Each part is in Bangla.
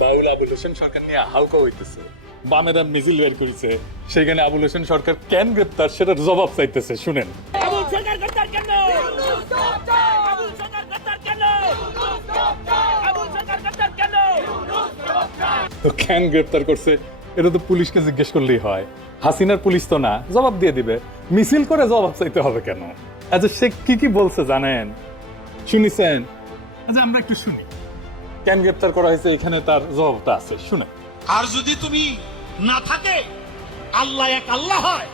বাউল আবুল হোসেন সরকার নিয়ে হালকা হইতেছে, বামেরা মিছিল বের করেছে, সেখানে আবুল হোসেন সরকার কেন গ্রেপ্তার সেটার জবাব চাইতেছে। শুনেন, আবুল সরকার গ্রেপ্তার কেন? আবুল সরকার গ্রেপ্তার কেন? আবুল সরকার গ্রেপ্তার কেন? তো কেন গ্রেপ্তার করছে এটা তো পুলিশকে জিজ্ঞেস করলেই হয়। হাসিনার পুলিশ তো না, জবাব দিয়ে দিবে। মিছিল করে জবাব চাইতে হবে কেন? আচ্ছা, সে কি কি বলছে জানেন? শুনিছেন? আচ্ছা, আমরা একটু শুনি কেন গ্রেপ্তার করা হয়েছে, এখানে তার জবাবটা আছে, শুনে। আর যদি তুমি না থাকে, আল্লাহ এক আল্লাহ হয়,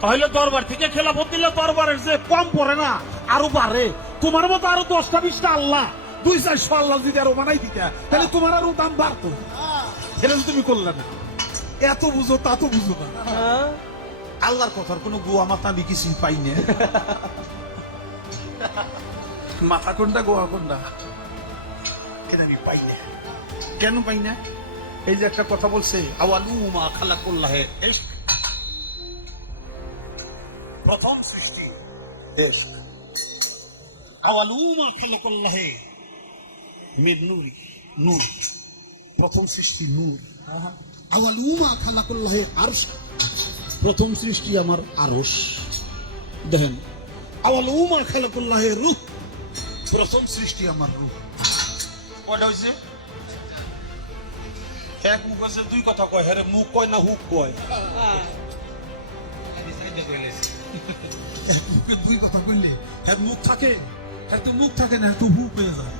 তাহলে দরবার থেকে খেলাফত দিলে দরবারের যে কম পড়ে না, আরো বাড়ে। তোমার মতো আরো 10টা 20টা আল্লাহ, 200-400 আল্লাহ যদি আরো বানাই দিতা, তাহলে তোমার আরো দাম বাড়তো। এটা তুমি করলে না, এত বুঝো তা তো বুঝো না। আল্লাহর কথার কোনো গোয়া মাথা লিখেছি পাই না। মাথা কোনটা গোয়া কোনটা এটা আমি পাই না। কেন পাই না? এই যে একটা কথা বলছে, আওয়ালুমা খালাকুল্লাহে ইশক, প্রথম সৃষ্টি ইশক। আওয়ালুমা খালাকুল্লাহে মিন নূরি, নূর, প্রথম সৃষ্টি নূর। আওয়ালুমা খালাকুল্লাহে আরশ, প্রথম সৃষ্টি আমার আরশ। দেখেন, আওয়ালুমা খালাকুল্লাহে রূহ, প্রথম সৃষ্টি আমার রূহ। কয়টা হইছে? এক মুখ আছে, দুই কথা কয়। হ্যাঁ, মুখ কয় না হুক কয়? এক মুখে দুই কথা কইলে হ্যাঁ মুখ থাকে, হ্যাঁ তো মুখ থাকে না, তো হুক হয়ে যায়।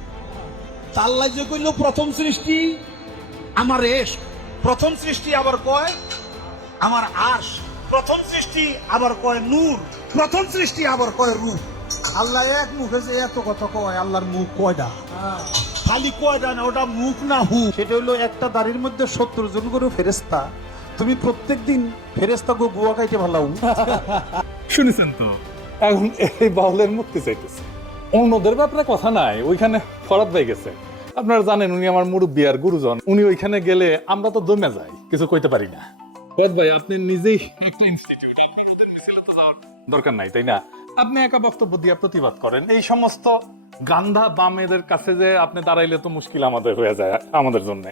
আল্লাহ যে কইল প্রথম সৃষ্টি আমার ইশক, প্রথম সৃষ্টি আবার কয় আমার আরশ, প্রথম সৃষ্টি আবার কয় নূর, প্রথম সৃষ্টি আবার কয় রূহ। আল্লাহ এক মুখে যে এত কথা কয়, আল্লাহর মুখ কয়টা? খালি কয়টা না, ওটা মুখ না হু। সেটা হলো একটা দাড়ির মধ্যে 70 জন করে ফেরেশতা। তুমি প্রত্যেকদিন ফেরেশতা গো গুয়া খাইতে ভালাও। শুনেছেন তো? এখন এই বাউলের মুক্তি চাইতেছে, অন্যদের ব্যাপারে কথা নাই। ওইখানে ফরাদ ভাই গেছে, আপনারা জানেন উনি আমার মুরব্বী আর গুরুজন। উনি ওইখানে গেলে আমরা তো দমে যাই, কিছু কইতে পারি না। ফরাদ ভাই, আপনি নিজেই একটা ইনস্টিটিউট, আপনার ওদের মিছিলে তো যাওয়ার দরকার নাই, তাই না? আপনি একা বক্তব্য দিয়ে প্রতিবাদ করেন। এই সমস্ত গান্ধা বামেদের কাছে যে আপনি দাঁড়াইলে তো মুশকিল আমাদের হয়ে যায়, আমাদের জন্য।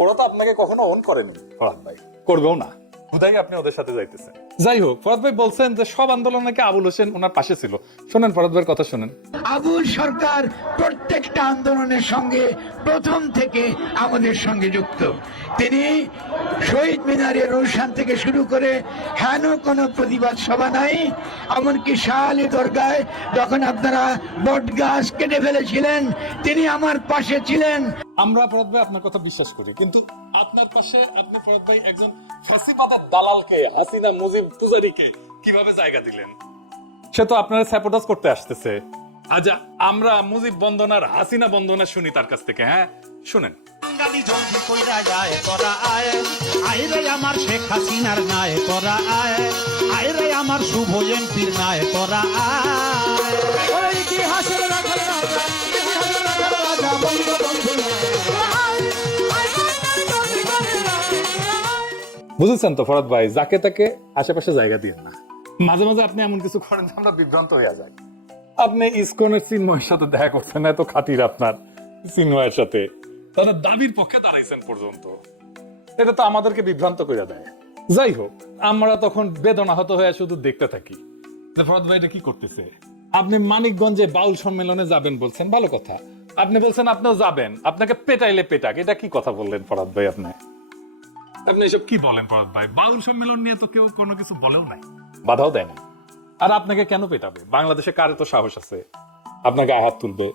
ওরা তো আপনাকে কখনো অন করেনি ফরাদ ভাই, করবেও না। হুদাই আপনি ওদের সাথে যাইতেছেন। যাই হোক, ফরাদ ভাই বলছেন যে সব আন্দোলনে আবুল হোসেন ওনার পাশে ছিল। শোনেন ফরাদ ভাইয়ের কথা শোনেন। আবুল সরকার প্রত্যেকটা আন্দোলনের সঙ্গে প্রথম থেকে আমাদের সঙ্গে যুক্ত। তিনি শহীদ মিনারের অনুষ্ঠান থেকে শুরু করে হেন কোনো প্রতিবাদ সভা নাই, এমনকি শাহ আলী দরগায় যখন আপনারা বট গাছ কেটে ফেলেছিলেন, তিনি আমার পাশে ছিলেন। আমরা ফরাদ ভাই আপনার কথা বিশ্বাস করি, কিন্তু আপনার পাশে আপনি ফরাদ ভাই একজন ফ্যাসিবাদের দালালকে, হাসিনা মুজিব পূজারীকে কিভাবে জায়গা দিলেন? সে তো আপনারা স্যাপোর্টাস করতে আসতেছে। আচ্ছা, আমরা মুজিব বন্দনার হাসিনা বন্দনা শুনি তার কাছ থেকে। হ্যাঁ, শুনেন। বাঙালি জলদি কইরা যায় তোরা আয়, আইরে আমার শেখ হাসিনার নায় তোরা আয়, আইরে আমার শুভ এমপির নায় তোরা আয়। ওরে ইতিহাসের রাখাল রাজা, ইতিহাসের রাখাল রাজা বঙ্গবন্ধু। বুঝেছেন তো ফরাদ ভাই, যাকে তাকে আশেপাশে জায়গা দিয়ে না। মাঝে মাঝে আপনি এমন কিছু করেন যে আমরা বিভ্রান্ত হয়ে যাই। আপনি ইসকনের চিন্ময়ের সাথে দেখা করছেন, এত খাতির আপনার চিন্ময়ের সাথে, তারা দাবির পক্ষে দাঁড়াইছেন পর্যন্ত। এটা তো আমাদেরকে বিভ্রান্ত করে দেয়। যাই হোক, আমরা তখন বেদনাহত হয়ে শুধু দেখতে থাকি যে ফরাদ ভাই এটা কি করতেছে। আপনি মানিকগঞ্জে বাউল সম্মেলনে যাবেন বলছেন, ভালো কথা। আপনি বলছেন আপনিও যাবেন, আপনাকে পেটাইলে পেটাক, এটা কি কথা বললেন ফরাদ ভাই? আপনি এসব কি বলেন ফরাদ ভাই? বাউল সম্মেলন নিয়ে তো কেউ কোনো কিছু বলেও নাই, বাধাও দেয় না। আর আপনাকে কেন পেটাবে? বাংলাদেশে কার তো সাহস আছে আপনাকে আঘাত তুলবে?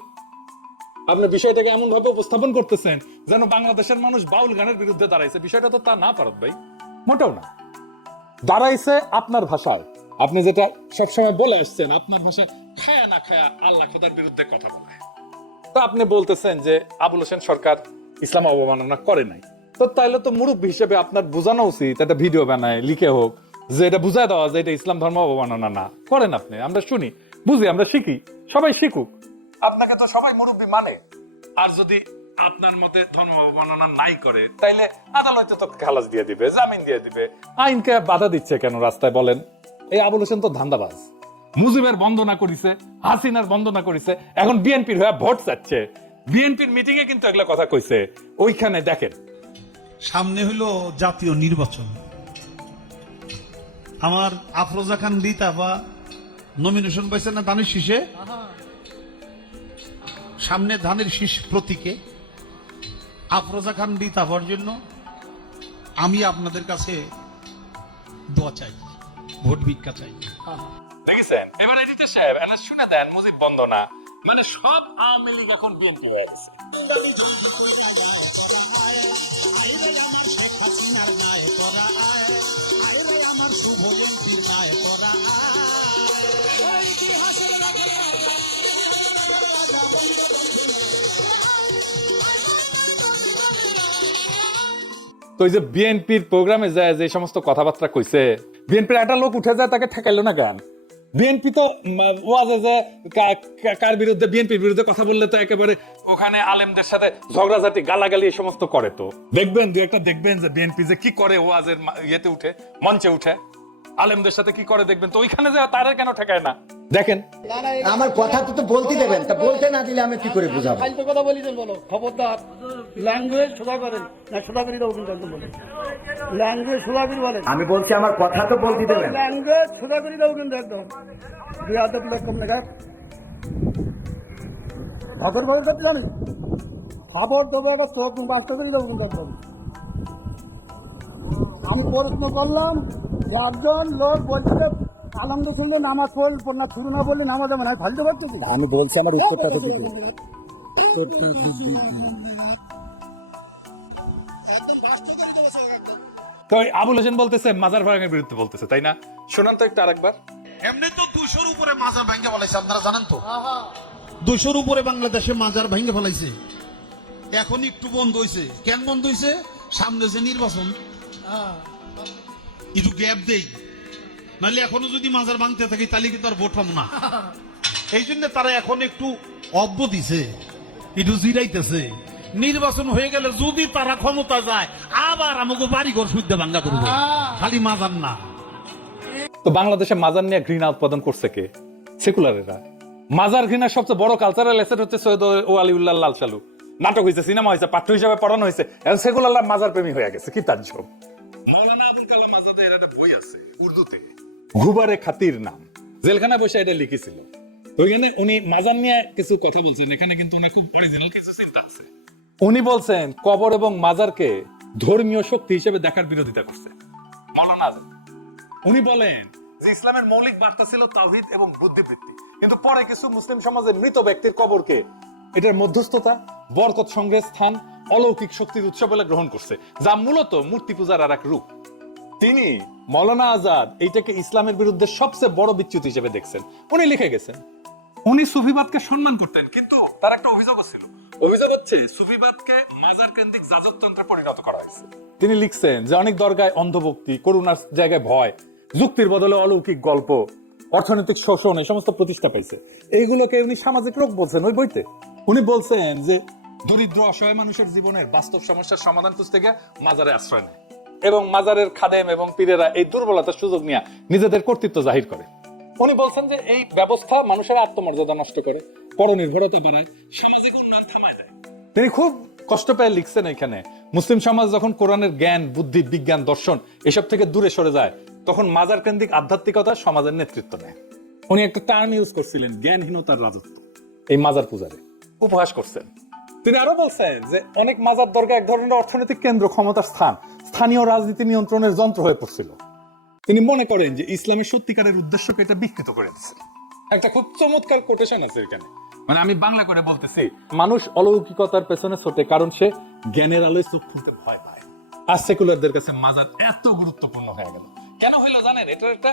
আপনি বিষয়টাকে এমন ভাবে উপস্থাপন করতেছেন যেন বাংলাদেশের মানুষ বাউল গানের বিরুদ্ধে দাঁড়াইছে। বিষয়টা তো তা না ফরাদ ভাই, মোটেও না। দাঁড়াইছে আপনার ভাষায়, আপনি যেটা সবসময় বলে আসছেন, আপনার ভাষায় খায়া না খায়া আল্লাহ খোদার বিরুদ্ধে কথা বলে। তো আপনি বলতেছেন যে আবুল হোসেন সরকার ইসলাম অবমাননা করে নাই, তো তাইলে তো মুরব্বী হিসেবে আপনার বোঝানো উচিত, একটা ভিডিও বানায় লিখে হোক, যে এটা বুঝায় দেওয়া যে এটা ইসলাম ধর্ম অবমাননা না করেন আপনি। আমরা শুনি, বুঝি, আমরা শিখি, সবাই শিখুক। আপনাকে তো সবাই মুরব্বী মানে। আর যদি আপনার মতে ধর্ম অবমাননা নাই করে, তাইলে আদালতে তো খালাস দিয়ে দিবে, জামিন দিয়ে দিবে। আইনকে বাধা দিচ্ছে কেন রাস্তায় বলেন? এই আবুল হোসেন তো ধান্দাবাজ। মুজিবের বন্দনা করিছে, হাসিনার বন্দনা করিছে, এখন বিএনপির হয়ে ভোট চাচ্ছে। বিএনপির মিটিং এ কিন্তু এগুলা কথা কইছে। ওইখানে দেখেন সামনে হইল জাতীয় নির্বাচন। আমার আফরোজা খান রিতাফা নমিনেশন পাইছে না ধানের শীষে, সামনে ধানের শীষ প্রতীকে আফরোজা খান রিতাফার জন্য আমি আপনাদের কাছে দোয়া চাই, ভোট ভিক্ষা চাই। দেখেছেন এবার এডিটর সাহেব এনা শুনে দেন মুজিব বন্দনা, মানে সব আওয়ামী লীগ এখন বিএনপি হয়ে গেছে। তো ওই যে বিএনপির প্রোগ্রামে যায় যে সমস্ত কথাবার্তা কইছে, বিএনপির একটা লোক উঠে যায় তাকে ঠেকাইলো না গান। বিএনপি তো ওয়াজে যে কার বিরুদ্ধে, বিএনপির বিরুদ্ধে কথা বললে তো একেবারে ওখানে আলেমদের সাথে ঝগড়াঝাটি গালাগালি এই সমস্ত করে। তো দেখবেন দু একটা দেখবেন যে বিএনপি যে কি করে ওয়াজের ইয়েতে উঠে, মঞ্চে উঠে আলেমদের সাথে কি করে দেখবেন। তো ওইখানে যে তারা কেন ঠেকায় না দেখেন। আমার কথা তো বলতে দেবেন, তা বলতে না দিলে আমি কি করে বুঝাবো? ফালতু কথা বলি বলো, খবরদার ল্যাঙ্গুয়েজ সোজা করেন না, সোজা করে দেবো কিন্তু একদম বলে ল্যাঙ্গুয়েজ সোজা করে বলেন। আমি বলছি আমার কথা তো বলতে দেবেন। ল্যাঙ্গুয়েজ সোজা করে দেবো কিন্তু একদম দুই হাতে প্লেট কম লেখা ভাগর ভাগর করতে জানি খবর দেবো একটা চোখ বাস্ত করে দেবো কিন্তু একদম। আমি প্রশ্ন করলাম, একজন লোক বলছে আলমদ শুনলে নামাজ পড়ল না, শুরু না বললে নামাজ হবে না, ফালতে পারছি। আমি বলছি আমার উত্তরটা তো দিতে। তো আবুল হোসেন বলতেছে মাজার ভাঙার বিরুদ্ধে বলতেছে, তাই না? শোনান তো একটু আরেকবার। এমনি তো 200-র উপরে মাজার ভেঙে ফেলাইছে, আপনারা জানেন তো? 200-র উপরে বাংলাদেশে মাজার ভেঙে ফেলাইছে। এখন একটু বন্ধ হয়েছে। কেন বন্ধ হয়েছে? সামনে যে নির্বাচন, একটু গ্যাপ দেই, নাহলে এখনো যদি মাজার ভাঙতে থাকি তাহলে কিন্তু আর ভোট পাবো না। এই জন্য তারা এখন একটু অব্য দিছে, একটু জিরাইতেছে। নির্বাচন হয়ে গেলে যদি তারা ক্ষমতা যায় আবার আমাকে বাড়ি ঘর শুদ্ধ ভাঙ্গা করবো, খালি মাজার না। তো বাংলাদেশে মাজার নিয়ে ঘৃণা উৎপাদন করছে কে? সেকুলারেরা। মাজার ঘৃণার সবচেয়ে বড় কালচারাল এসেট হচ্ছে সৈয়দ ওয়ালিউল্লাহ লাল সালু। নাটক হয়েছে, সিনেমা হয়েছে, পাঠ্য হিসাবে পড়ানো হয়েছে, এখন সেকুলাররা মাজার প্রেমী হয়ে গেছে। কি তাজ্জব! মাওলানা আবুল কালাম আজাদের একটা বই আছে উর্দুতে, গুবারে খাতির নাম, জেলখানা বসে এটা লিখেছিল। ওইখানে উনি মাজার নিয়ে কিছু কথা বলছেন, এখানে কিন্তু উনি খুব অরিজিনাল কিছু চিন্তা আছে। উনি বলছেন কবর এবং মাজারকে ধর্মীয় শক্তি হিসেবে দেখার বিরোধিতা করছে মাওলানা আজাদ। উনি বলেন যে ইসলামের মৌলিক বার্তা ছিল তাওহীদ এবং বুদ্ধিবৃত্তি, কিন্তু পরে কিছু মুসলিম সমাজের মৃত ব্যক্তির কবরকে এটার মধ্যস্থতা, বরকত সংগ্রহের স্থান, অলৌকিক শক্তির উৎস বলে গ্রহণ করছে, যা মূলত মূর্তি পূজার আর এক রূপ। তিনি মাওলানা আজাদ এইটাকে ইসলামের বিরুদ্ধে সবচেয়ে বড় বিচ্যুতি হিসেবে দেখছেন। উনি লিখে গেছেন উনি সুফিবাদকে সম্মান করতেন, কিন্তু তার একটা অভিযোগও ছিল। অভিযোগ হচ্ছে সুফিবাদকে মাজার কেন্দ্রিক যাজকতন্ত্রে পরিণত করা হয়েছে। তিনি লিখছেন যে অনেক দরগায় অন্ধভক্তি, করুণার জায়গায় ভয়, যুক্তির বদলে অলৌকিক গল্প, অর্থনৈতিক শোষণ এই সমস্ত প্রতিষ্ঠা পাইছে। এইগুলোকে উনি সামাজিক রোগ বলছেন ওই বইতে। উনি বলছেন যে দরিদ্র অসহায় মানুষের জীবনের বাস্তব সমস্যার সমাধান খুঁজতে গিয়ে মাজারে আশ্রয় নেয়, এবং মাজারের খাদেম এবং পীরেরা এই দুর্বলতার সুযোগ নিয়ে নিজেদের কর্তৃত্ব জাহির করে। উনি বলছেন যে এই ব্যবস্থা মানুষের আত্মমর্যাদা নষ্ট করে, পরনির্ভরতা বাড়ায়, সামাজিক উন্নয়ন থামায় দেয়। তিনি খুব কষ্ট পেয়ে লিখছেন এখানে, মুসলিম সমাজ যখন কোরআনের জ্ঞান, বুদ্ধি, বিজ্ঞান, দর্শন এসব থেকে দূরে সরে যায়, তখন মাজার কেন্দ্রিক আধ্যাত্মিকতা সমাজের নেতৃত্ব নেয়। উনি একটা টার্ম ইউজ করছিলেন, জ্ঞানহীনতার রাজত্ব, এই মাজার পূজারে উপহাস করছেন। তিনি আরো বলছেন যে অনেক মাজার দরগা এক ধরনের অর্থনৈতিক কেন্দ্র, ক্ষমতার স্থান, স্থানীয় রাজনীতি নিয়ন্ত্রণের যন্ত্র হয়ে পড়ছিল। তিনি মনে করেন যে ইসলামের সত্যিকারের উদ্দেশ্যকে এটা বিকৃত করে দিচ্ছে। একটা খুব চমৎকার কোটেশন আছে এখানে, মানে আমি বাংলা করে বলতেছি, মানুষ অলৌকিকতার পেছনে ছোটে কারণ সে জ্ঞানের আলোয় চোখ খুলতে ভয় পায়। আর সেকুলারদের কাছে মাজার এত গুরুত্বপূর্ণ হয়ে গেল কেন হইলো জানেন? এটার একটা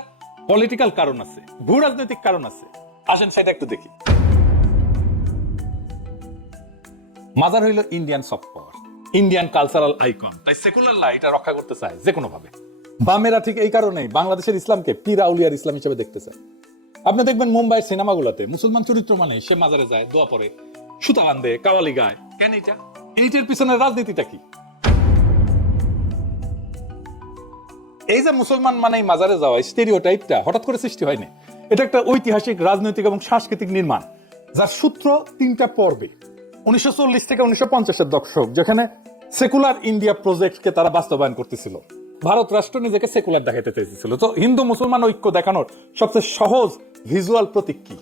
পলিটিক্যাল কারণ আছে, ভূ রাজনৈতিক কারণ আছে। আসেন সেটা একটু দেখি। মাজার হইল Indian soft power, Indian cultural icon, তাই সেকুলাররা এটা রক্ষা করতে চায় যে কোনো ভাবে। বামেরা ঠিক এই কারণেই বাংলাদেশের ইসলামকে পীর আউলিয়ার ইসলাম হিসেবে দেখতে চায়। আপনি দেখবেন মুম্বাইয়ের সিনেমাগুলোতে মুসলমান চরিত্র মানে সে মাজারে যায়, দোয়া পড়ে, সুতা বান্ধে, কাওয়ালি গায়। কেন এটা? এইটার পিছনে রাজনীতিটা কি? এই যে মুসলমান মানেই মাজারে যাওয়া স্টেরিওটাইপটা হঠাৎ করে সৃষ্টি হয়নি। এটা একটা ঐতিহাসিক, রাজনৈতিক এবং সাংস্কৃতিক নির্মাণ, যার সূত্র 3টা পর্বে। 1940 থেকে 1950-এর দশক, যেখানে সেকুলার ইন্ডিয়া প্রজেক্টকে তারা বাস্তবায়ন করতেছিল। ভারত রাষ্ট্র নিজেকে সেকুলার দেখাতে চেয়েছিল। তো হিন্দু মুসলমান ঐক্য দেখানোর সবচেয়ে সহজ ভিজুয়াল প্রতীক কি?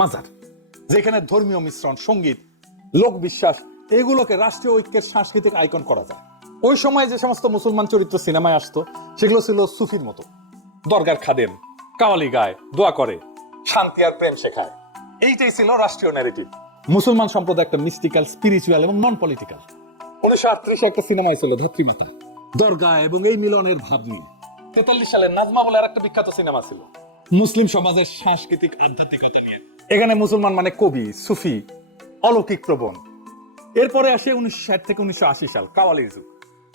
মাজার, যেখানে ধর্মীয় মিশ্রণ, সঙ্গীত, লোকবিশ্বাস এগুলোকে রাষ্ট্রীয় ঐক্যের সাংস্কৃতিক আইকন করা যায়। ওই সময় যে সমস্ত মুসলমান চরিত্র সিনেমায় আসতো সেগুলো ছিল সুফির মতো। দরগার খাদেম, কাওয়ালি গায়, দোয়া করে, শান্তি আর প্রেম শেখায়। এইটাই ছিল রাষ্ট্রীয় ন্যারেটিভ। মুসলমান সম্প্রদায় একটা মিস্টিক্যাল, স্পিরিচুয়াল এবং নন পলিটিক্যাল। 1938 একটা সিনেমায় ছিল ধাত্রীমাতা, দরগা এবং এই মিলনের ভাব নিয়ে। 43 সালে নাজমা বলে আর একটা বিখ্যাত সিনেমা ছিল মুসলিম সমাজের সাংস্কৃতিক আধ্যাত্মিকতা নিয়ে। এখানে মুসলমান মানে কবি, সুফি, অলৌকিক প্রবণ। এরপরে আসে 1960 থেকে 1980 সাল, কাওয়ালির যুগ।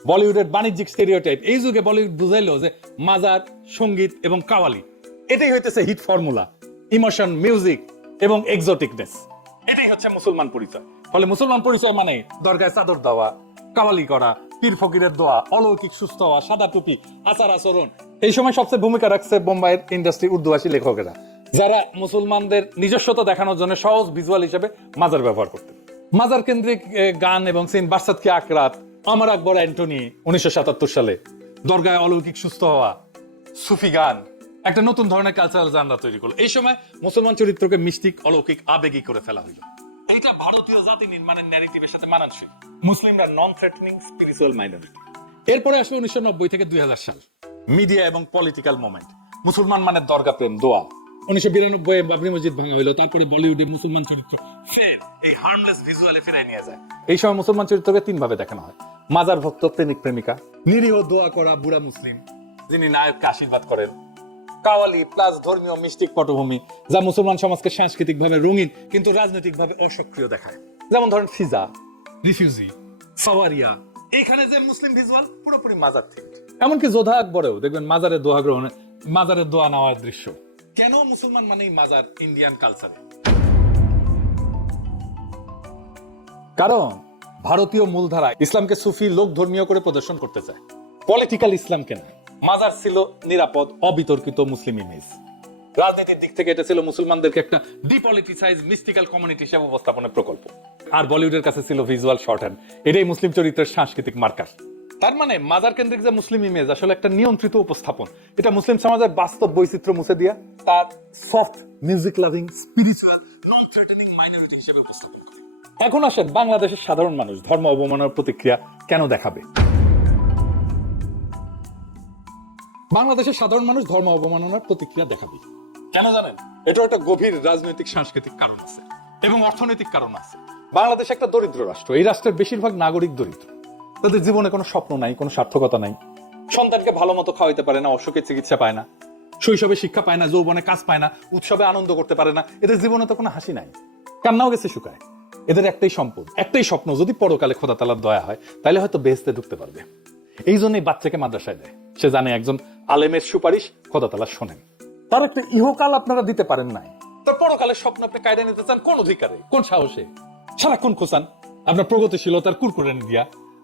বলিউডের বাণিজ্যিক স্টেরিওটাইপ। এই যুগে বলিউড বুঝাইলো যে মাজার, সঙ্গীত এবং কাওয়ালি এটাই হইতেছে হিট ফর্মুলা। ইমোশন, মিউজিক এবং এক্সোটিকনেস, এটাই হচ্ছে মুসলমান পরিচয়। ফলে মুসলমান পরিচয় মানে দরগায় চাদর দেওয়া, কাওয়ালি করা, পীর ফকিরের দোয়া, অলৌকিক সুস্থ হওয়া, সাদা টুপি, আচার আচরণ। এই সময় সবচেয়ে ভূমিকা রাখছে বোম্বাইয়ের ইন্ডাস্ট্রি উর্দুভাষী লেখকেরা, যারা মুসলমানদের নিজস্বতা দেখানোর জন্য সহজ ভিজুয়াল হিসেবে মাজার ব্যবহার করতেন। মাজার কেন্দ্রিক গান এবং সিন বারসাত কি আকরাত, আমার আকবর অ্যান্টনি 1977 সালে, দরগায় অলৌকিক সুস্থ হওয়া, সুফি গান একটা নতুন ধরনের কালচারাল জানরা তৈরি করলো। এই সময় মুসলমান চরিত্রকে মিস্টিক, অলৌকিক, আবেগী করে ফেলা হইল। এইটা ভারতীয় জাতি নির্মাণের ন্যারেটিভের সাথে মানানসই। মুসলিমরা নন থ্রেটনিং স্পিরিচুয়াল মাইনরিটি। এরপরে আসবে 1990 থেকে 2000 সাল, মিডিয়া এবং পলিটিক্যাল মোমেন্ট। মুসলমান মানে দরগা প্রেম, দোয়া। 1992 বাবরি মসজিদ ভাঙা হইলো। তারপরে বলিউডে মুসলমান চরিত্র ফের এই হার্মলেস ভিজুয়ালে ফিরে নিয়ে যায়। এই সময় মুসলমান চরিত্রকে তিন ভাবে দেখানো হয়: মাজার ভক্ত, প্রেমিক প্রেমিকা, নিরীহ দোয়া করা বুড়া মুসলিম যিনি নায়ককে আশীর্বাদ করেন, কাওয়ালি প্লাস ধর্মীয় মিস্টিক পটভূমি, যা মুসলমান সমাজকে সাংস্কৃতিকভাবে রঙিন কিন্তু রাজনৈতিকভাবে অসক্রিয় দেখায়। যেমন ধরেন ফিজা, রিফিউজি, সাওয়ারিয়া। এখানে যে মুসলিম ভিজুয়াল পুরোপুরি মাজার থেকে। এমনকি যোধা আকবরেও দেখবেন মাজারের দোয়া গ্রহণে, মাজারের দোয়া নেওয়ার দৃশ্য। কেন মুসলমান মানেই মাজার ইন্ডিয়ান কালচারে? কারণ ভারতীয় মূলধারা ইসলামকে সুফি, লোক ধর্মীয় করে প্রদর্শন করতে চায়, পলিটিক্যাল ইসলামকে না। মাজার ছিল নিরাপদ, অবিতর্কিত মুসলিম ইমেজ। রাজনীতির দিক থেকে এটা ছিল মুসলমানদেরকে একটা ডিপলিটিসাইজ, মিস্টিক্যাল কমিউনিটি হিসেবে উপস্থাপনের প্রকল্প। আর বলিউডের কাছে ছিল ভিজুয়াল শর্টহ্যান্ড। এটাই মুসলিম চরিত্রের সাংস্কৃতিক মার্কার। তার মানে মাজার কেন্দ্রিক যে মুসলিম ইমেজ আসলে একটা নিয়ন্ত্রিত উপস্থাপন। এটা মুসলিম সমাজের বাস্তব বৈচিত্র্য মুছে দিয়া তার সফট, মিউজিক লাভিং, স্পিরিচুয়াল, নন থ্রেটেনিং মাইনরিটি হিসেবে উপস্থাপন করে। এখন আসেন, বাংলাদেশের সাধারণ মানুষ ধর্ম অবমাননার প্রতিক্রিয়া কেন দেখাবে? বাংলাদেশের সাধারণ মানুষ ধর্ম অবমাননার প্রতিক্রিয়া দেখাবে কেন জানেন? এটা একটা গভীর রাজনৈতিক, সাংস্কৃতিক কারণ আছে এবং অর্থনৈতিক কারণ আছে। বাংলাদেশ একটা দরিদ্র রাষ্ট্র। এই রাষ্ট্রের বেশিরভাগ নাগরিক দরিদ্র। তাদের জীবনে কোনো স্বপ্ন নাই, কোনো সার্থকতা নাই। সন্তানকে ভালো মতো খাওয়াইতে পারে না, অসুখে চিকিৎসা পায় না, শৈশবে শিক্ষা পায় না, যৌবনে কাজ পায় না, উৎসবে আনন্দ করতে পারে না। এদের জীবনে তো কোনো হাসি নাই, কান্নাও গেছে শুকায়। এদের একটাই সম্পদ, একটাই স্বপ্ন, যদি পরকালে খোদা তাআলার দয়া হয় তাহলে হয়তো বেহেশতে ঢুকতে পারবে। এই জন্যই বাচ্চাকে মাদ্রাসায় দেয়। সে জানে একজন আলেমের সুপারিশ খোদা তাআলা শোনেন। তার একটা ইহকাল আপনারা দিতে পারেন নাই, তার পরকালের স্বপ্ন আপনি কায়দা নিতে চান কোন অধিকারে, কোন সাহসে? সারাক্ষণ খোঁচান আপনার প্রগতিশীলতার কুরকুরানি দিয়া।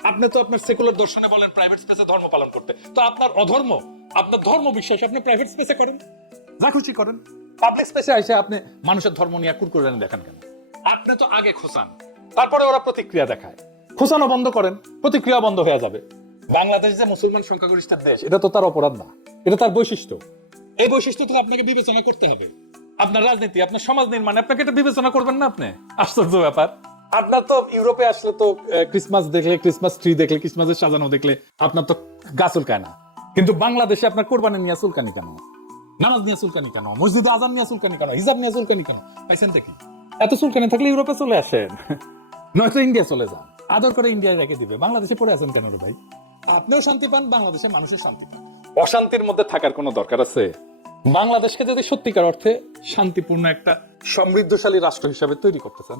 আপনি তো আপনার সেকুলার দর্শনে বলেন প্রাইভেট স্পেসে ধর্ম পালন করতে, তো আপনার অধর্ম, আপনার ধর্ম বিশ্বাস আপনি প্রাইভেট স্পেসে করেন, যা খুশি করেন। পাবলিক স্পেসে এসে আপনি মানুষের ধর্ম নিয়ে কুরকুরানি দেখান কেন? আপনি তো আগে খোঁচান, তারপরে ওরা প্রতিক্রিয়া দেখায়। খোঁচানো বন্ধ করেন, প্রতিক্রিয়া বন্ধ হয়ে যাবে। বাংলাদেশ যে মুসলমান সংখ্যাগরিষ্ঠের দেশ, এটা তো তার অপরাধ না, এটা তার বৈশিষ্ট্য। এই বৈশিষ্ট্য তো আপনাকে বিবেচনা করতে হবে। আপনার রাজনীতি, আপনার সমাজ নির্মাণে আপনাকে এটা বিবেচনা করবেন না? আপনি আশ্চর্য ব্যাপার। আপনার তো ইউরোপে আসলে তো ক্রিসমাস দেখলে, ক্রিসমাস ট্রি দেখলে, ক্রিসমাসের সাজানো দেখলে আপনার তো গা চুলকায় না। কিন্তু বাংলাদেশে আপনার কোরবানি নিয়ে চুলকানি কেন? নামাজ নিয়ে চুলকানি কেন? মসজিদে আজান নিয়ে চুলকানি কেন? হিজাব নিয়ে চুলকানি কেন? পাইছেন কি? এত চুলকানি থাকলে ইউরোপে চলে আসেন, নয়তো ইন্ডিয়া চলে যান। আদর করে ইন্ডিয়ায় রেখে দিবে। বাংলাদেশে পড়ে আছেন কেন রে ভাই? আপনিও শান্তি পান, বাংলাদেশের মানুষের শান্তি পান। অশান্তির মধ্যে থাকার কোনো দরকার আছে? বাংলাদেশকে যদি সত্যিকার অর্থে শান্তিপূর্ণ একটা সমৃদ্ধশালী রাষ্ট্র হিসেবে তৈরি করতে চান,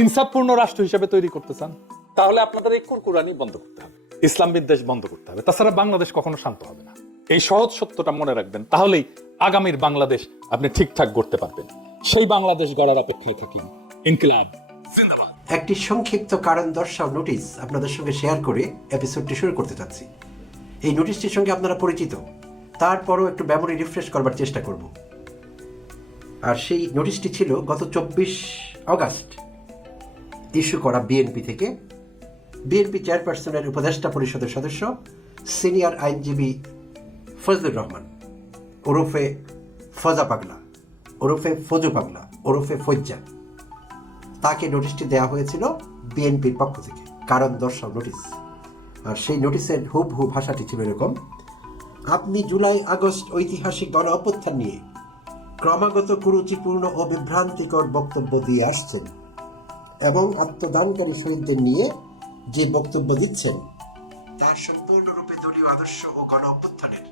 ইনসাফপূর্ণ রাষ্ট্র হিসেবে তৈরি করতে চান, তাহলে আপনাদের এই কুরকুরানি বন্ধ করতে হবে, ইসলাম বিদ্বেষ বন্ধ করতে হবে। তাছাড়া বাংলাদেশ কখনো শান্ত হবে না। এই সহজ সত্যটা মনে রাখবেন, তাহলেই আগামীর বাংলাদেশ আপনি ঠিকঠাক গড়তে পারবেন। সেই বাংলাদেশ গড়ার অপেক্ষায় থাকি। ইনকিলাব জিন্দাবাদ। একটি সংক্ষিপ্ত কারণ দর্শাও নোটিশ আপনাদের সঙ্গে শেয়ার করে এপিসোডটি শুরু করতে চাচ্ছি। এই নোটিশটির সঙ্গে আপনারা পরিচিত, তারপরও একটু মেমোরি রিফ্রেশ করবার চেষ্টা করব। আর সেই নোটিশটি ছিল গত 24 অগাস্ট ইস্যু করা বিএনপি থেকে। বিএনপি চেয়ারপারসনের উপদেষ্টা পরিষদের সদস্য সিনিয়র আইনজীবী ফজলুর রহমান ওরফে ফজা পাগলা ওরফে ফজু পাগলা ওরফে ফজ্জা, তাকে নোটিশটি দেওয়া হয়েছিল বিএনপির পক্ষ থেকে, কারণ দর্শাও নোটিশ। আর সেই নোটিশের হুবহু ভাষাটি ছিল এরকম: আপনি জুলাই আগস্ট ঐতিহাসিক গণ অভ্যুত্থান নিয়ে ক্রমাগত কুরুচিপূর্ণ ও বিভ্রান্তিকর বক্তব্য দিয়ে আসছেন এবং আত্মদানকারী শহীদদের নিয়ে যে বক্তব্য দিচ্ছেন তা সম্পূর্ণরূপে দলীয় আদর্শ ও গণ অভ্যুত্থানের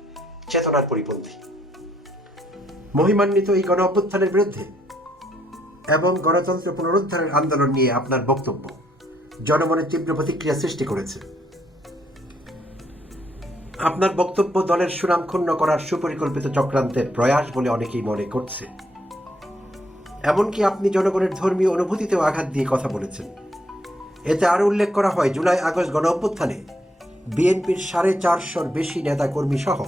চেতনার পরিপন্থী। মহিমান্বিত এই গণ অভ্যুত্থানের বিরুদ্ধে এবং গণতন্ত্র পুনরুদ্ধারের আন্দোলন নিয়ে আপনার বক্তব্য জনমনে তীব্র প্রতিক্রিয়া সৃষ্টি করেছে। আপনার বক্তব্য দলের সুনাম ক্ষুণ্ণ করার সুপরিকল্পিত চক্রান্তের প্রয়াস বলে অনেকেই মনে করছে। এমনকি আপনি জনগণের ধর্মীয় অনুভূতিতেও আঘাত দিয়ে কথা বলেছেন। এতে আরো উল্লেখ করা হয়, জুলাই আগস্ট গণ অভ্যুত্থানে বিএনপির 450-র বেশি নেতা কর্মী সহ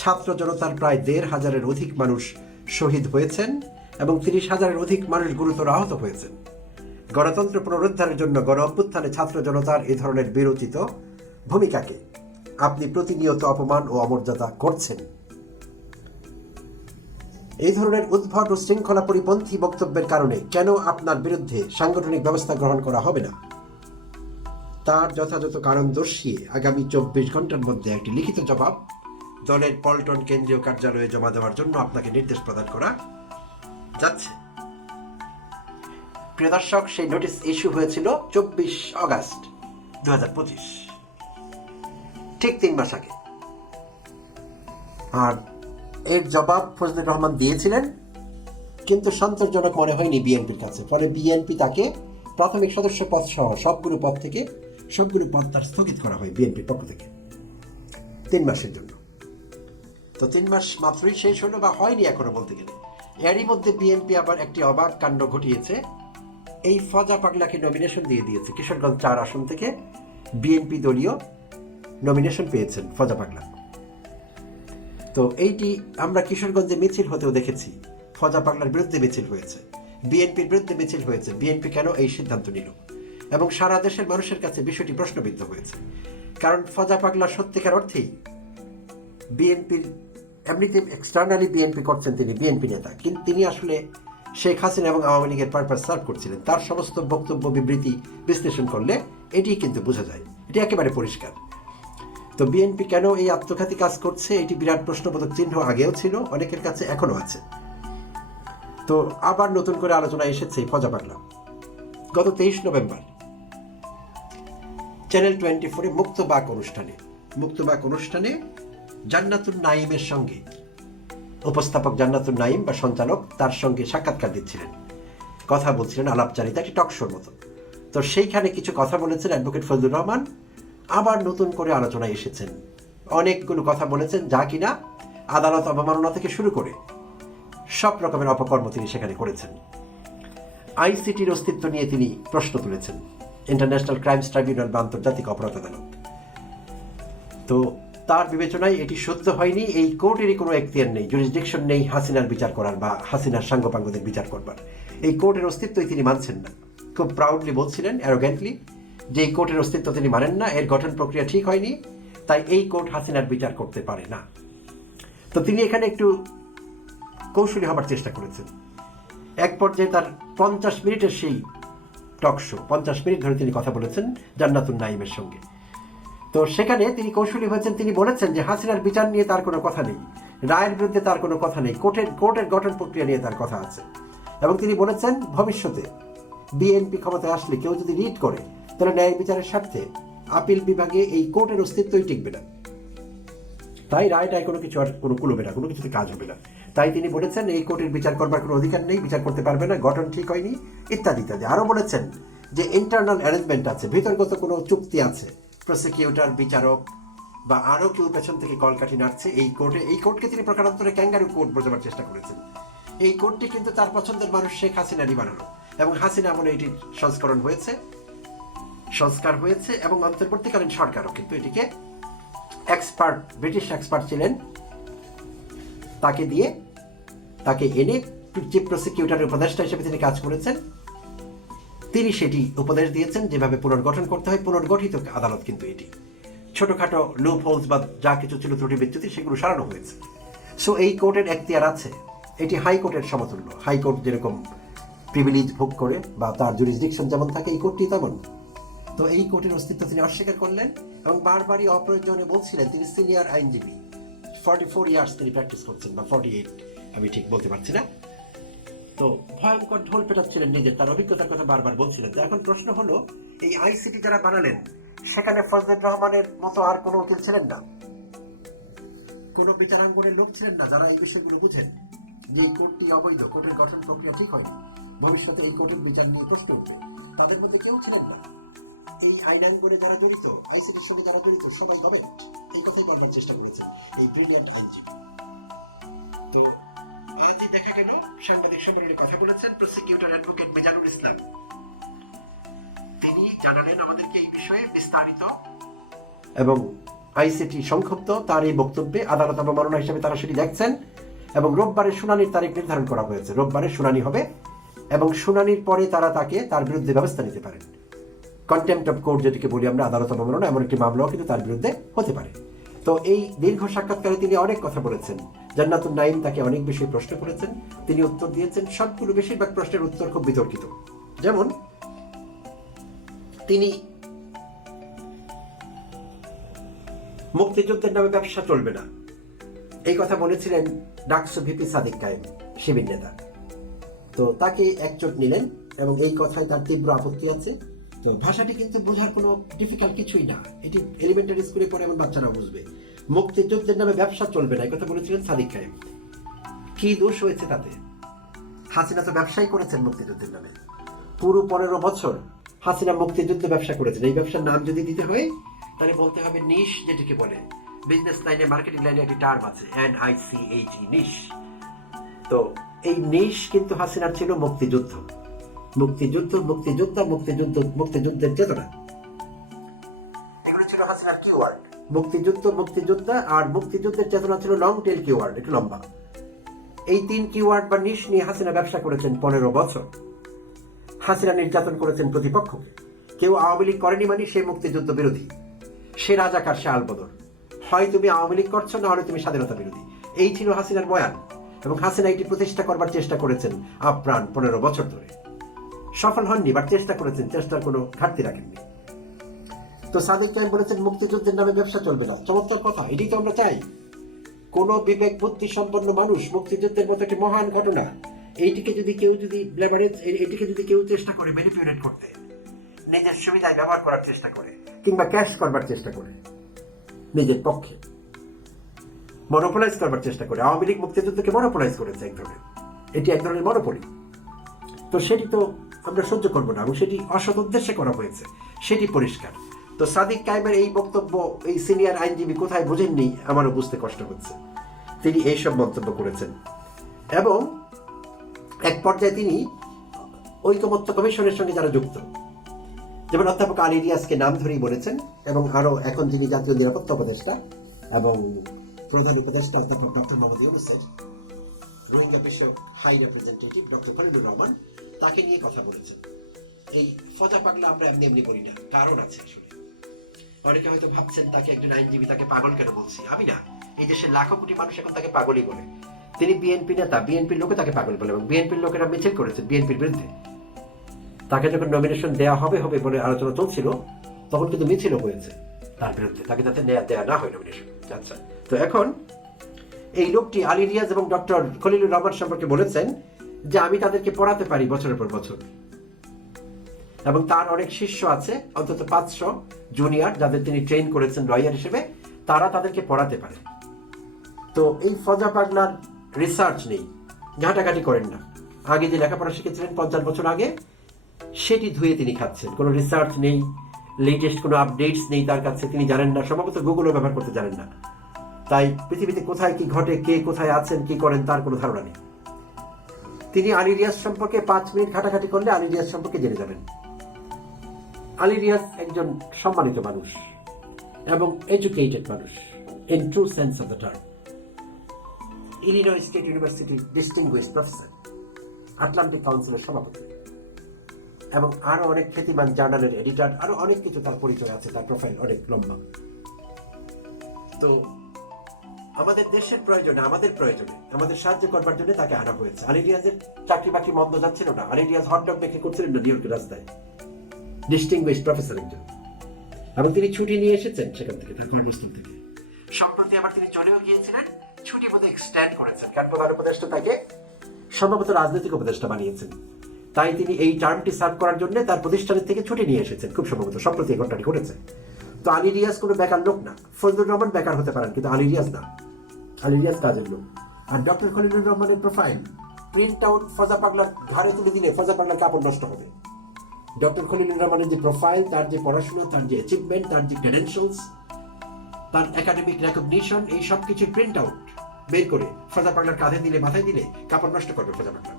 ছাত্র জনতার প্রায় 1,500-এর অধিক মানুষ শহীদ হয়েছেন এবং 30,000-এর অধিক মানুষ গুরুতর আহত হয়েছেন। গণতন্ত্র পুনরুদ্ধারের জন্য গণ অভ্যুত্থানে ছাত্র জনতার এই ধরনের বিরোচিত ভূমিকাকে আপনি প্রতিনিয়ত অপমান ও অমর্যাদা করছেন। এই ধরনের উদ্ভট ও শৃঙ্খলা পরিপন্থী বক্তব্যের কারণে কেন আপনার বিরুদ্ধে সাংগঠনিক ব্যবস্থা গ্রহণ করা হবে না, তার যথাযথ কারণ দর্শিয়ে আগামী 24 ঘন্টার মধ্যে একটি লিখিত জবাব দলের পল্টন কেন্দ্রীয় কার্যালয়ে জমা দেওয়ার জন্য আপনাকে নির্দেশ প্রদান করা যাচ্ছে। প্রিয় দর্শক, সেই নোটিশ ইস্যু হয়েছিল 24 আগস্ট 2025, ঠিক 3 মাস আগে। আর এর জবাব ফজলুর রহমান দিয়েছিলেন, কিন্তু সন্তোষজনক মনে হয়নি বিএনপির কাছে। ফলে বিএনপি তাকে প্রাথমিক সদস্য পদ সহ সবগুলো পদ তার স্থগিত করা হয় বিএনপির পক্ষ থেকে 3 মাসের জন্য। তো 3 মাস মাত্রই শেষ হলো, বা হয়নি এখনো বলতে গেলে। এরই মধ্যে বিএনপি আবার একটি অবাক কাণ্ড ঘটিয়েছে। এই ফজা পাগলাকে নমিনেশন দিয়ে দিয়েছে। কিশোরগঞ্জ 4 আসন থেকে বিএনপি দলীয় নমিনেশন পেয়েছেন ফজা পাগলা। তো এইটি আমরা কিশোরগঞ্জে মিছিল হতেও দেখেছি। ফজা পাগলার বিরুদ্ধে মিছিল হয়েছে, বিএনপির বিরুদ্ধে মিছিল হয়েছে। বিএনপি কেন এই সিদ্ধান্ত নিল? এবং সারা দেশের মানুষের কাছে বিষয়টি প্রশ্নবিদ্ধ হয়েছে। কারণ ফজা পাগলা সত্যিকার অর্থেই বিএনপির, এমনিতে এক্সটার্নালি বিএনপি করছেন, তিনি বিএনপি নেতা, কিন্তু তিনি আসলে শেখ হাসিনা এবং আওয়ামী লীগের পারপাস সার্ভ করছিলেন। তার সমস্ত বক্তব্য বিবৃতি বিশ্লেষণ করলে এটি কিন্তু বোঝা যায়, এটি একেবারে পরিষ্কার। তো বিএনপি কেন এই আত্মঘাতী কাজ করছে, এটি বিরাট প্রশ্নবোধক চিহ্ন আগেও ছিল, অনেকের কাছে এখনো আছে। তো আবার নতুন করে আলোচনা এসেছে ফজা পাগলা। গত 23 নভেম্বর চ্যানেল 24-এ মুক্তবাক অনুষ্ঠানে জান্নাতুন নাইমের সঙ্গে উপস্থাপক জান্নাতুন নাইম বা সঞ্চালক তার সঙ্গে সাক্ষাৎকার দিচ্ছিলেন, কথা বলছিলেন, আলাপচারিতা, একটি টক শোর মতো। তো সেইখানে কিছু কথা বলেছেন অ্যাডভোকেট ফজলুর রহমান। আবার নতুন করে আলোচনায় এসেছেন, অনেকগুলো কথা বলেছেন যা কিনা আদালত অবমাননা থেকে শুরু করে সব রকমের অপকর্ম তিনি সেখানে করেছেন। আইসিটির অস্তিত্ব নিয়ে তিনি প্রশ্ন তুলেছেন, ইন্টারন্যাশনাল ক্রাইমস ট্রাইব্যুনাল বা আন্তর্জাতিক অপরাধ আদালত। তো তার বিবেচনায় এটি সত্য হয়নি, এই কোর্টেরই কোনো এখতিয়ার নেই, জুরিসডিকশন নেই হাসিনার বিচার করার বা হাসিনার সাঙ্গপাঙ্গদের বিচার করবার। এই কোর্টের অস্তিত্বই তিনি মানছেন না। খুব প্রাউডলি বলছিলেন, অ্যারোগ্যান্টলি, যে এই কোর্টের অস্তিত্ব তিনি মানেন না, এর গঠন প্রক্রিয়া ঠিক হয়নি, তাই এই কোর্ট হাসিনার বিচার করতে পারে না। তো তিনি এখানে একটু কৌশলী হবার চেষ্টা করেছেন। এক পর্যায়ে তার 50 মিনিটের সেই টক শো, 50 মিনিট ধরে তিনি কথা বলেছেন জান্নাতুন নাইমের সঙ্গে। তো সেখানে তিনি কৌশলী হয়েছেন, তিনি বলেছেন যে হাসিনার বিচার নিয়ে তার কোনো কথা নেই, রায়ের বিরুদ্ধে তার কোনো কথা নেই, কোর্টের গঠন প্রক্রিয়া নিয়ে তার কথা আছে। এবং তিনি বলেছেন ভবিষ্যতে বিএনপি ক্ষমতায় আসলে কেউ যদি রিট করে, তাহলে ন্যায় বিচারের স্বার্থে আপিল বিভাগে এই কোর্টের অস্তিত্বই টিকবে না, তাই রায়টায় কোনো কিছু আর কোনো কুলবে না, কোনো কিছুতে কাজ হবে না। তাই তিনি বলেছেন এই কোর্টের বিচার করবার কোনো অধিকার নেই, বিচার করতে পারবে না, গঠন ঠিক হয়নি, ইত্যাদি ইত্যাদি। আরও বলেছেন যে ইন্টারনাল অ্যারেঞ্জমেন্ট আছে, ভিতরগত কোনো চুক্তি আছে, প্রসিকিউটর, বিচারক বা আরও কেউ পেছন থেকে কলকাঠি নাড়ছে এই কোর্টকে তিনি প্রকারান্তরে ক্যাঙ্গারু কোর্ট বোঝাবার চেষ্টা করেছেন। এই কোর্টটি কিন্তু তার পছন্দের মানুষ শেখ হাসিনারই বানানো, এবং হাসিনা আমলে এটির সংস্কার হয়েছে এবং অন্তর্বর্তীকালীন সরকারও কিন্তু এটিকে ব্রিটিশ এক্সপার্ট ছিলেন, তাকে এনে চিফ প্রসিকিউটরের উপদেষ্টা হিসেবে তিনি কাজ করেছেন। তিনি সেটি উপদেশ দিয়েছেন যেভাবে পুনর্গঠন করতে হয়। পুনর্গঠিত আদালত কিন্তু এটি, ছোটখাটো লুপ হোলস বা যা কিছু ছিল ত্রুটি বিচ্যুতি সেগুলো সারানো হয়েছে। সো এই কোর্টের এখতিয়ার আছে, এটি হাইকোর্টের সমতুল্য। হাইকোর্ট যেরকম প্রিভিলেজ ভোগ করে বা তার জুরিসডিকশন যেমন থাকে, এই কোর্টটি তেমন। তো এই কোর্টের অস্তিত্ব তিনি অস্বীকার করলেন এবং বারবারই অপ্রয়োজনে বলছিলেন তিনি সিনিয়র আইনজীবী, 44 ইয়ার্স তিনি প্র্যাকটিস করছেন বা 48, আমি ঠিক বলতে পারছি না। তো ভয়ঙ্কর ঢোল পেটাচ্ছিলেন নিজের, তার অভিজ্ঞতার কথা বারবার বলছিলেন। তো এখন প্রশ্ন হলো, এই আইসিটি যারা বানালেন সেখানে ফজলুর রহমানের মতো আর কোনো উকিল ছিলেন না, কোনো বিচারাঙ্গনের লোক ছিলেন না যারা এই বিষয়গুলো বুঝেন যে এই কোর্টটি অবৈধ, কোর্টের গঠন প্রক্রিয়া ঠিক হয়নি, ভবিষ্যতে এই কোর্টের বিচার নিয়ে প্রশ্ন উঠবে। তাদের মধ্যে কেউ ছিলেন না। এই আইনাঙ্গনে যারা জড়িত, আইসিটির সঙ্গে যারা জড়িত সবাই কমেন্ট এই কথাই বলার চেষ্টা করেছেন এই ব্রিলিয়ান্ট আইনজীবী। তো আজই দেখা গেল সাংবাদিক সম্মেলনে কথা বলেছেন প্রসিকিউটর অ্যাডভোকেট মিজানুল ইসলাম। তিনি জানালেন আমাদেরকে এই বিষয়ে বিস্তারিত, এবং আইসিটি সংক্ষিপ্ত তার এই বক্তব্যে আদালত অবমাননা হিসেবে তারা সেটি দেখছেন এবং রোববারের শুনানির তারিখ নির্ধারণ করা হয়েছে। রোববারে শুনানি হবে এবং শুনানির পরে তারা তার বিরুদ্ধে ব্যবস্থা নিতে পারেন। কন্টেম্পট অফ কোর্ট যেটিকে বলি আমরা, আদালত অবমাননা, এমন একটি মামলাও কিন্তু তার বিরুদ্ধে হতে পারে। তো এই দীর্ঘ সাক্ষাৎকারে তিনি অনেক কথা বলেছেন। জান্নাতুন নাঈম তাকে অনেক বিষয়ে প্রশ্ন করেছেন, তিনি উত্তর দিয়েছেন। সবগুলো বেশিরভাগ প্রশ্নের উত্তর খুব বিতর্কিত। যেমন তিনি মুক্তিযুদ্ধের নামে ব্যবসা চলবে না, এই কথা বলেছিলেন ডাকসু ভিপি সাদিক কায়েম, শিবির নেতা। তো তাকে একচোট নিলেন এবং এই কথায় তার তীব্র আপত্তি আছে। তো ভাষাটি কিন্তু বোঝার কোনো ডিফিকাল্ট কিছুই না, এটি এলিমেন্টারি স্কুলে পড়ে এমন বাচ্চারা বুঝবে। মুক্তিযুদ্ধের নামে ব্যবসা চলবে না, এই কথা বলেছিলেন সাদিক কায়েম। কি দোষ হয়েছে তাতে? হাসিনা তো ব্যবসাই করেছেন মুক্তিযুদ্ধের নামে, পুরো 15 বছর হাসিনা মুক্তিযুদ্ধ ব্যবসা করেছেন। এই ব্যবসার নাম যদি দিতে হয় তাহলে বলতে হবে নিশ, যেটাকে বলে বিজনেস লাইনে, মার্কেটিং লাইনে একটি টার্ম আছে, NICHE, নিশ। তো এই নিশ কিন্তু হাসিনার ছিল মুক্তিযুদ্ধ, মুক্তিযুদ্ধ, মুক্তিযোদ্ধা, মুক্তিযুদ্ধ, মুক্তিযুদ্ধের চেতনা, এগুলো ছিল হাসিনার কিওয়ার্ড। মুক্তিযুদ্ধ, মুক্তিযোদ্ধা আর মুক্তিযুদ্ধের চেতনা ছিল লং টেল কিওয়ার্ড, একটু লম্বা। এই 3 কিওয়ার্ড বা নিশ নিয়ে হাসিনা ব্যবসা করেছেন 15 বছর। হাসিনা নির্যাতন করেছেন প্রতিপক্ষকে। কেউ আওয়ামী লীগ করেনি মানে সে মুক্তিযুদ্ধ বিরোধী, সে রাজাকার, সে আলবদর। হয় তুমি আওয়ামী লীগ করছো, না হলে তুমি স্বাধীনতা বিরোধী। এই ছিল হাসিনার বয়ান এবং হাসিনা এটি প্রতিষ্ঠা করবার চেষ্টা করেছেন আপ্রাণ 15 বছর ধরে। সফল হননি, বাট চেষ্টা করেছেন, চেষ্টার কোনো ঘাটতি রাখেননি। তো সাদিক কায়েম বলেছেন মুক্তিযুদ্ধের নামে ব্যবসা চলবে না। চমৎকার কথা, এটি তো আমরা চাই। কোন বিবেক বুদ্ধি সম্পন্ন মানুষ মুক্তিযুদ্ধের মতো একটি মহান ঘটনা, এইটিকে যদি কেউ এটিকে যদি কেউ চেষ্টা করে ম্যানিপুলেট করতে, নিজের সুবিধায় ব্যবহার করার চেষ্টা করে কিংবা ক্যাশ করবার চেষ্টা করে, নিজের পক্ষে মনোপোলাইজ করবার চেষ্টা করে, আওয়ামী লীগ মুক্তিযুদ্ধকে মনোপোলাইজ করেছে এক ধরনের, এটি এক ধরনের মনোপলি। তো সেটি তো আমরা সহ্য করবো না এবং সেটি অসৎ উদ্দেশ্যে করা হয়েছে, সেটি পরিষ্কার। তো সাদিক কায়েমের এই বক্তব্য এই সিনিয়র আইনজীবী কোথায় বোঝেননি আমারও বুঝতে কষ্ট হচ্ছে। তিনি এইসব মন্তব্য করেছেন এবং এক পর্যায়ে তিনি ঐকমত্য কমিশনের সঙ্গে যারা যুক্ত, যেমন অধ্যাপক আলী রিয়াজকে নাম ধরেই বলেছেন, এবং আরো এখন যিনি জাতীয় নিরাপত্তা উপদেষ্টা এবং প্রধান উপদেষ্টা অধ্যাপক ডক্টর মোহাম্মদ ইউনূসের রোহিঙ্গা বিষয়ক high representative doctor Khalilur Rahman তাকে নিয়ে কথা বলেছেন। এই ফতা পাগলা আমরা এমনি এমনি করি না, কারণ আছে। শুনে অনেকে হয়তো ভাবছেন তাকে একজন আইনজীবী তাকে পাগল কেন বলছি। আমি না, এই দেশের লাখো কোটি মানুষ এখন তাকে পাগলই বলে। তিনি বিএনপি নেতা, বিএনপির লোকে তাকে পাগল বলে এবং বিএনপির লোকেরা মিছিল করেছে বিএনপির বিরুদ্ধে। তাকে যখন নমিনেশন দেওয়া হবে বলে আলোচনা চলছিল, তখন কিন্তু মিছিলও হয়েছে তার বিরুদ্ধে, তাকে যাতে দেওয়া না হয় নমিনেশন। আচ্ছা, তো এখন এই লোকটি আলী রিয়াজ এবং ডক্টর খলিলুর রহমান সম্পর্কে বলেছেন যে আমি তাদেরকে পড়াতে পারি বছরের পর বছর, এবং তার অনেক শিষ্য আছে, অন্তত 500 জুনিয়র যাদের তিনি ট্রেন করেছেন লয়ার হিসেবে, তারা তাদেরকে পড়াতে পারে। তো এই ফজা পাগলার রিসার্চ নেই, ঘাটাঘাটি করেন না। আগে যে লেখাপড়া শিখেছিলেন 50 বছর আগে, সেটি ধুয়ে তিনি খাচ্ছেন। কোনো রিসার্চ নেই, লেটেস্ট কোনো আপডেটস নেই তার কাছে, তিনি জানেন না, সম্ভবত গুগলও ব্যবহার করতে জানেন না। তাই পৃথিবীতে কোথায় কি ঘটে, কে কোথায় আছেন, কি করেন, তার কোনো ধারণা নেই। তিনি আলী রিয়াজ সম্পর্কে 5 মিনিট ঘাটাঘাটি করলে আলী রিয়াজ সম্পর্কে জেনে যাবেন। আলী রিয়াজ একজন সম্মানিত মানুষ এবং এডুকেটেড মানুষ in true sense of the term. Illinois state ইউনিভার্সিটির ডিস্টিংগুইশড প্রফেসর, আটলান্টিক কাউন্সিলের সভাপতি। এবং আরো অনেক খ্যাতিমান জার্নালের এডিটর, আরো অনেক কিছু তার পরিচয় আছে, তার প্রোফাইল অনেক লম্বা। তো আমাদের দেশের প্রয়োজনে, আমাদের প্রয়োজনে, আমাদের সাহায্য করবার জন্য তাকে আনা হয়েছে। আলী রিয়াজের চাকরি বাকরি মন্দ যাচ্ছিল না, আলী রিয়াজ হটডগ মেখে করছিলেন না নিউ ইয়র্কের রাস্তায়, ডিস্টিংগুইশড প্রফেসর একজন, এবং তিনি ছুটি নিয়ে এসেছেন সেখান থেকে, তার কর্মস্থল থেকে। সম্প্রতি আবার তিনি চলেও গিয়েছিলেন, ছুটি বোধহয় এক্সটেন্ড করেছেন, কারণ প্রধান উপদেষ্টা তাকে সম্ভবত রাজনৈতিক উপদেষ্টা বানিয়েছেন, তাই তিনি এই টার্মটি সার্ভ করার জন্য তার প্রতিষ্ঠানের থেকে ছুটি নিয়ে এসেছেন, খুব সম্ভবত সম্প্রতি এই ঘটনাটি ঘটেছে। তো আলী রিয়াজ কোনো বেকার লোক না, ফজলুর রহমান বেকার হতে পারেন কিন্তু আলী রিয়াজ না, আলী রিয়াজ কাজের লোক। আর ডক্টর খলিলুর রহমানের প্রোফাইল প্রিন্ট আউট ফজা পাগলার ঘাড়ে তুলে দিলে ফজা পাগলার কাপড় নষ্ট হবে। ডক্টর খলিলুর রহমানের যে প্রোফাইল, তার যে পড়াশোনা, তার যে অ্যাচিভমেন্ট, তার যে ক্রেডেনশিয়ালস, তার একাডেমিক রেকগনিশন, এই সব কিছু প্রিন্ট আউট বের করে ফজা পাগলার কাঁধে দিলে, মাথায় দিলে কাপড় নষ্ট করবে ফজা পাগলা।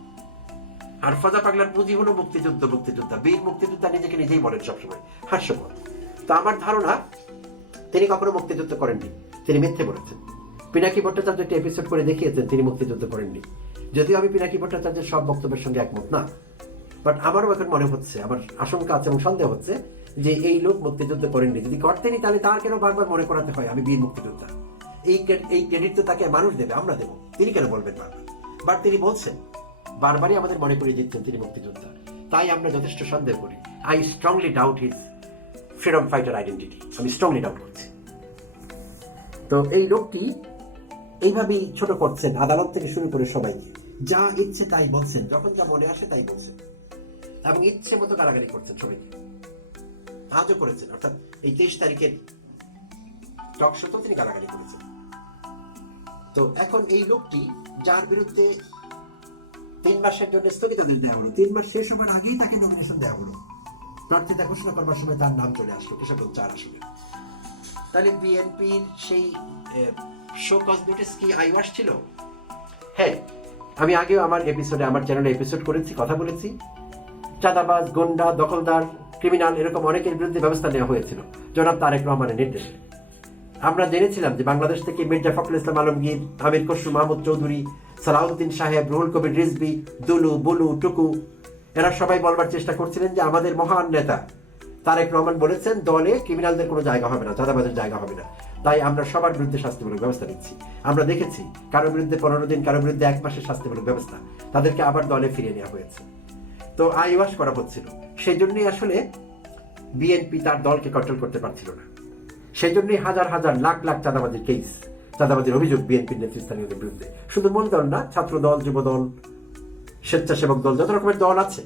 আর ফজা পাগলার পুঁজি হলো মুক্তিযুদ্ধ, মুক্তিযোদ্ধা, বীর মুক্তিযোদ্ধা নিজেকে নিজেই বলেন সবসময়, হাস্যকর। তো আমার ধারণা তিনি কখনো মুক্তিযুদ্ধ করেননি, তিনি মিথ্যে বলেছেন। পিনাকি ভট্টাচার্য একটা এপিসোড করে দেখিয়েছেন তিনি মুক্তিযুদ্ধ করেননি, যদিও আমি পিনাকি ভট্টাচার্যের সব বক্তব্যের সঙ্গে একমত না, বাট আমারও এখন মনে হচ্ছে, আমার আশঙ্কা আছে এবং সন্দেহ হচ্ছে যে এই লোক মুক্তিযুদ্ধ করেননি। যদি করতেনই তাহলে তার কেন বারবার মনে করাতে হয় আমি বীর মুক্তিযোদ্ধা? এই ক্রেডিট তো তাকে মানুষ দেবে, আমরা দেবো, তিনি কেন বলবেন বারবার? বাট তিনি বলছেন, বারবারই আমাদের মনে করিয়ে দিচ্ছেন তিনি মুক্তিযোদ্ধা, তাই আমরা যথেষ্ট সন্দেহ করি। I strongly doubt his freedom fighter identity, আমি স্ট্রংলি ডাউট করছি। তো এই লোকটি এইভাবেই ছোট করছেন, আদালত থেকে শুরু করে সবাইকে যা ইচ্ছে তাই বলছেন, যখন যা মনে আসে তাই বলছেন, এবং ইচ্ছে মতো গালাগালি করছেন সবাইকে, আজও করেছেন। অর্থাৎ এই 23 তারিখের টক শোতেও তিনি গালাগালি করেছেন। তো এখন এই লোকটি, যার বিরুদ্ধে 3 মাসের জন্য স্থগিতাদেশ দেওয়া হলো, 3 মাস শেষ হবার আগেই তাকে নমিনেশন দেওয়া হলো, প্রার্থিতা ঘোষণা করবার সময় তার নাম চলে আসলো কিশোরগঞ্জ 4 আসনে। তাহলে বিএনপির সেই শো কজ নোটিস কি আইওয়াশ ছিল? হ্যাঁ, আমি আগেও আমার এপিসোডে, আমার চ্যানেলে এপিসোড করেছি, কথা বলেছি, চাঁদাবাজ, গুন্ডা, দখলদার, ক্রিমিনাল, এরকম অনেকের বিরুদ্ধে ব্যবস্থা নেওয়া হয়েছিল জনাব তারেক রহমানের নির্দেশে। আমরা জেনেছিলাম যে বাংলাদেশ থেকে মির্জা ফখরুল ইসলাম আলমগীর, আমির খসরু মাহমুদ চৌধুরী, সালাউদ্দিন সাহেব, রুহুল কবির রিজভী, দুলু, বুলু, টুকু, এরা সবাই বলবার চেষ্টা করছিলেন যে আমাদের মহান নেতা তারেক রহমান বলেছেন দলে ক্রিমিনালদের কোনো জায়গা হবে না, চাঁদাবাজের জায়গা হবে না, তাই আমরা সবার বিরুদ্ধে শাস্তিমূলক ব্যবস্থা নিচ্ছি। আমরা দেখেছি কারো বিরুদ্ধে 15 দিন, কারো বিরুদ্ধে 1 মাসের শাস্তিমূলক ব্যবস্থা, তাদেরকে আবার দলে ফিরিয়ে নেওয়া হয়েছে। তো আইওয়াশ করা হচ্ছিল, সেই জন্যই আসলে বিএনপি তার দলকে কন্ট্রোল করতে পারছিল না। সেই জন্যই হাজার হাজার লাখ লাখ চাঁদাবাজির কেস, চাঁদাবাজির অভিযোগ বিএনপির নেতৃস্থানীয়দের বিরুদ্ধে। শুধু মূল দল না, ছাত্র দল, যুব দল, স্বেচ্ছাসেবক দল, যত রকমের দল আছে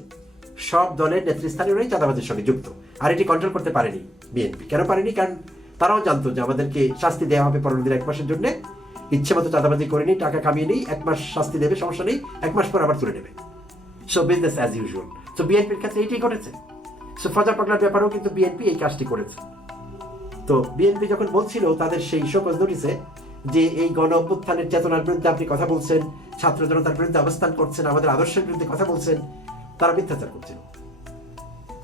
সব দলের নেতৃস্থানীয়রাই চাঁদাবাজির সঙ্গে যুক্ত। আর এটি কন্ট্রোল করতে পারেনি বিএনপি। কেন পারেনি? কারণ তারাও জানতো যে আমাদেরকে শাস্তি দেওয়া হবে 15 দিন, 1 মাসের জন্য, ইচ্ছে মতো চাঁদাবাজি করে নিই, টাকা কামিয়ে নিই, 1 মাস শাস্তি দেবে, সমস্যা নেই, 1 মাস পর আবার তুলে নেবে। So business as usual. So বিএনপির ক্ষেত্রে এটাই ঘটেছে। সো ফজা পাগলার ব্যাপারেও কিন্তু বিএনপি এই কাজটি করেছে। তো বিএনপি যখন বলছিল তাদের সেই শোকজ নোটিসে যে এই গণ অভ্যুত্থানের চেতনার বিরুদ্ধে আপনি কথা বলছেন, ছাত্র জনতার বিরুদ্ধে অবস্থান করছেন, আমাদের আদর্শের বিরুদ্ধে কথা বলছেন, তারা মিথ্যাচার করছিল।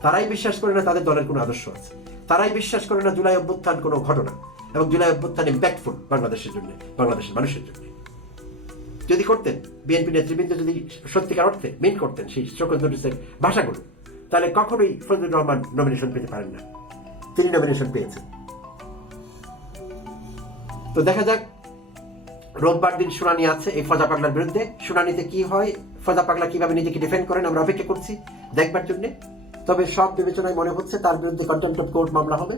তারাই বিশ্বাস করে না তাদের দলের কোনো আদর্শ আছে, তারাই বিশ্বাস করে না জুলাই অভ্যুত্থান কোনো ঘটনা, এবং জুলাই অভ্যুত্থান ইম্প্যাক্টফুল বাংলাদেশের জন্য, বাংলাদেশের মানুষের জন্য। যদি করতেন, বিএনপি নেতৃবৃন্দ যদি সত্যিকার অর্থে মেন করতেন সেই শোকজ নোটিসের ভাষাগুলো, তাহলে কখনোই ফজলুর রহমান নমিনেশন পেতে পারেন না। তিনি নমিনেশন পেয়েছেন। তো দেখা যাক, রোববার দিন শুনানি আছে এই ফজা পাগলার বিরুদ্ধে। শুনানিতে কি হয়, ফজা পাগলা কিভাবে নিজেকে ডিফেন্ড করেন, আমরা অপেক্ষা করছি দেখবার জন্য। তবে সব বিবেচনায় মনে হচ্ছে তার বিরুদ্ধে কন্টেম্পট অফ কোর্ট মামলা হবে।